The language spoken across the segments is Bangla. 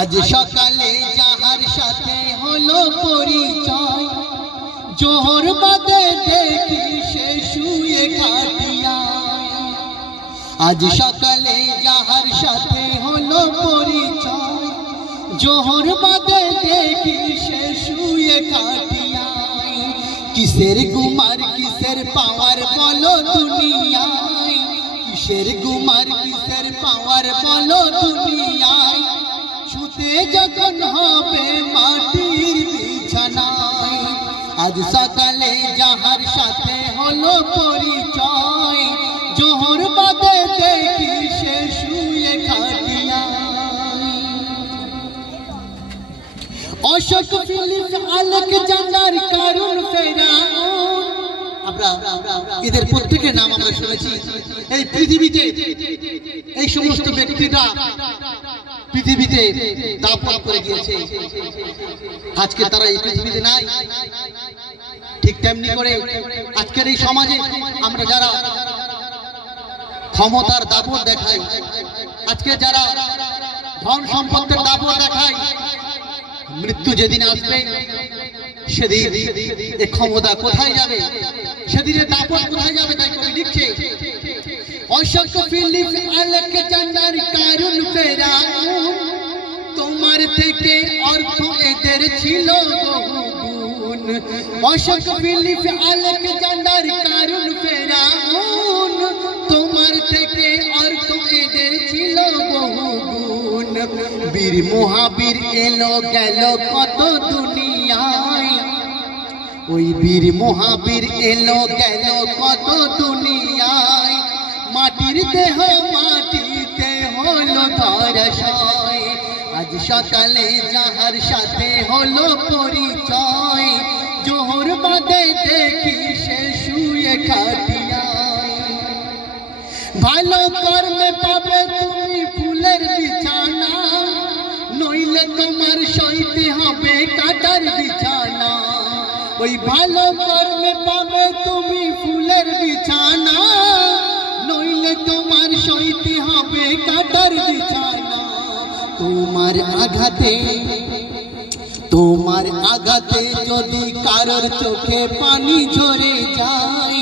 আজ সকালে যাহার সাথে হলো পরিচয়, জোহর বাদে দেখি সে শুয়ে খাটিয়ায়। আজ সকালে যাহার সাথে হলো পরিচয়, জোহর বাদে দেখি সে শুয়ে খাটিয়ায়। কিসের গুমার কিসের পাওয়ার বলো দুনিয়ায়, কিসের গুমার কিসের পাওয়ার বলো দুনিয়ায়। শুতে যখন হবে মাটির বিছানায়, আজ সকালে যাহার সাথে হলো পরিচয়, জোহর বাদে দেখি সে শুয়ে খাটিয়ায়। অশোক ফিলিপ আলেকজান্ডার কারুন ফেরাউন, আমরা এদের প্রত্যেকের নাম আমরা শুনেছি। এই পৃথিবীতে এই সমস্ত ব্যক্তিরা পৃথিবীতে দাপট করে গিয়েছে, আজকে তারা এই পৃথিবীতে নাই। ঠিক তেমনি করে আজকের এই সমাজে আমরা যারা ক্ষমতার দাপট দেখাই, আজকে যারা ধন সম্পদের দাপট দেখাই, মৃত্যু যেদিন আসবে সেদিন এই ক্ষমতা কোথায় যাবে, সেদিনের দাপট কোথায় যাবে? তাই কবি লিখছে, অশোক ফিলিপ আলেকজান্ডার কারুন ফেরাউন, তোমার থেকে অর্থ এদের ছিল বহুগুণ। অশোক ফিলিপ আলেকজান্ডার কারুন ফেরাউন, তোমার থেকে অর্থ এদের ছিল বহুগুণ। বীর মহাবীর এলো গেল কত দুনিয়ায়, ওই বীর মহাবীর এলো গেল কত দুনিয়ায়। মাটির দেহ মাটিতে হলো ধরাশয়, আজ সকালে যাহার সাথে হলো পরিচয়, জোহর বাদে দেখি সে শুয়ে খাটিয়ায়। ভালো কর্মে পাবে তুমি ফুলের বিছানা, নইলে তোমার সইতে হবে কাটার বিছানা। ওই ভালো কর্মে পাবে তুমি ফুলের বিছানা, নইলে তোমার সইতে হবে কাটার বিছানা। তোমার আঘাতে যদি কারোর চোখে পানি ঝরে যায়,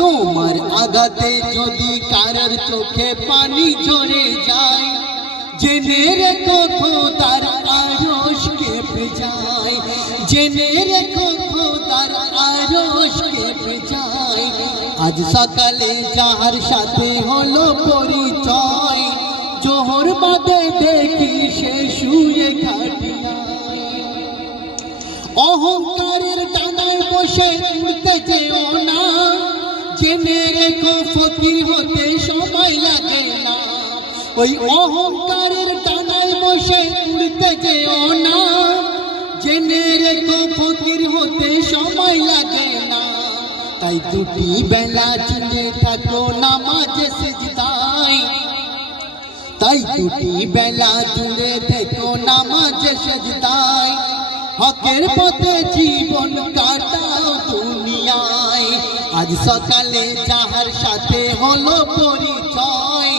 তোমার আঘাতে যদি কারোর চোখে পানি ঝরে যায়, জেনে রেখো খোদার আরশ কেঁপে যায়, জেনে রেখো খোদার আরশ কেঁপে যায়। আজ সকালে যাহার সাথে হলো পরিচয়, জোহর বাদে দেখি সে শুয়ে খাটিয়ায়। অহংকারের ডানায় বসে উড়তে যেও না, জেনে রেখো ফকির হতে সময় লাগে না। ওই অহংকারের ডানায় বসে উড়তে যেও না, জেনে রেখো ফকির হতে সময় লাগে না। তাই দুটি বেলা জুড়ে থাকো নামাজে সিজদায়, তাই দুটি বেলা জুড়ে থেকো নামাজে সিজদায়। হকের পথে জীবন কাটাও দুনিয়ায়, আজ সকালে যাহার সাথে হলো পরিচয়,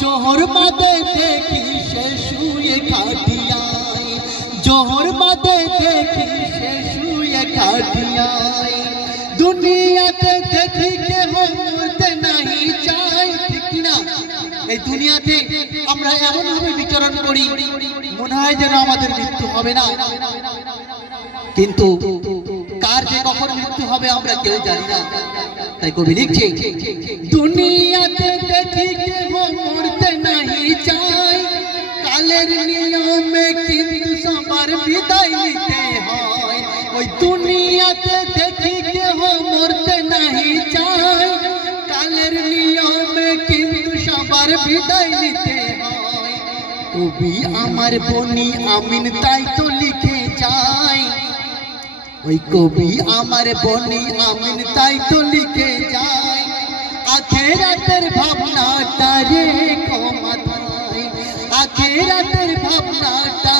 জোহর বাদে দেখি সে শুয়ে খাটিয়ায়, জোহর বাদে দেখি সে শুয়ে খাটিয়ায়। দুনিয়াতে দেখি কেহ মরতে নাহি চাই, ঠিক না? এই দুনিয়াতে আমরা এমন ভাবে বিচরণ করি, মনে হয় যেন আমাদের মৃত্যু হবে না, কিন্তু কার যে কখন মৃত্যু হবে আমরা কেউ জানি না। তাই কবি লিখছে, দুনিয়াতে দেখি কেহ মরতে নাহি চাই, কালের নিয়মে কিন্তু সবার বিদায় নিতে হয়। ওই দুনিয়াতে দেখি কেহ মরতে নাহি চাই, কালের নিয়মে কিন্তু সবার বিদায় নিতে হয়। কবি আমার বনি আমিন তাই তো লিখে যায়, ওই কবি আমার বনি আমিন তাই তো লিখে যায়। আখেরাতের ভাবনাটা রেখো মাথায়, আখেরাতের ভাবনাটা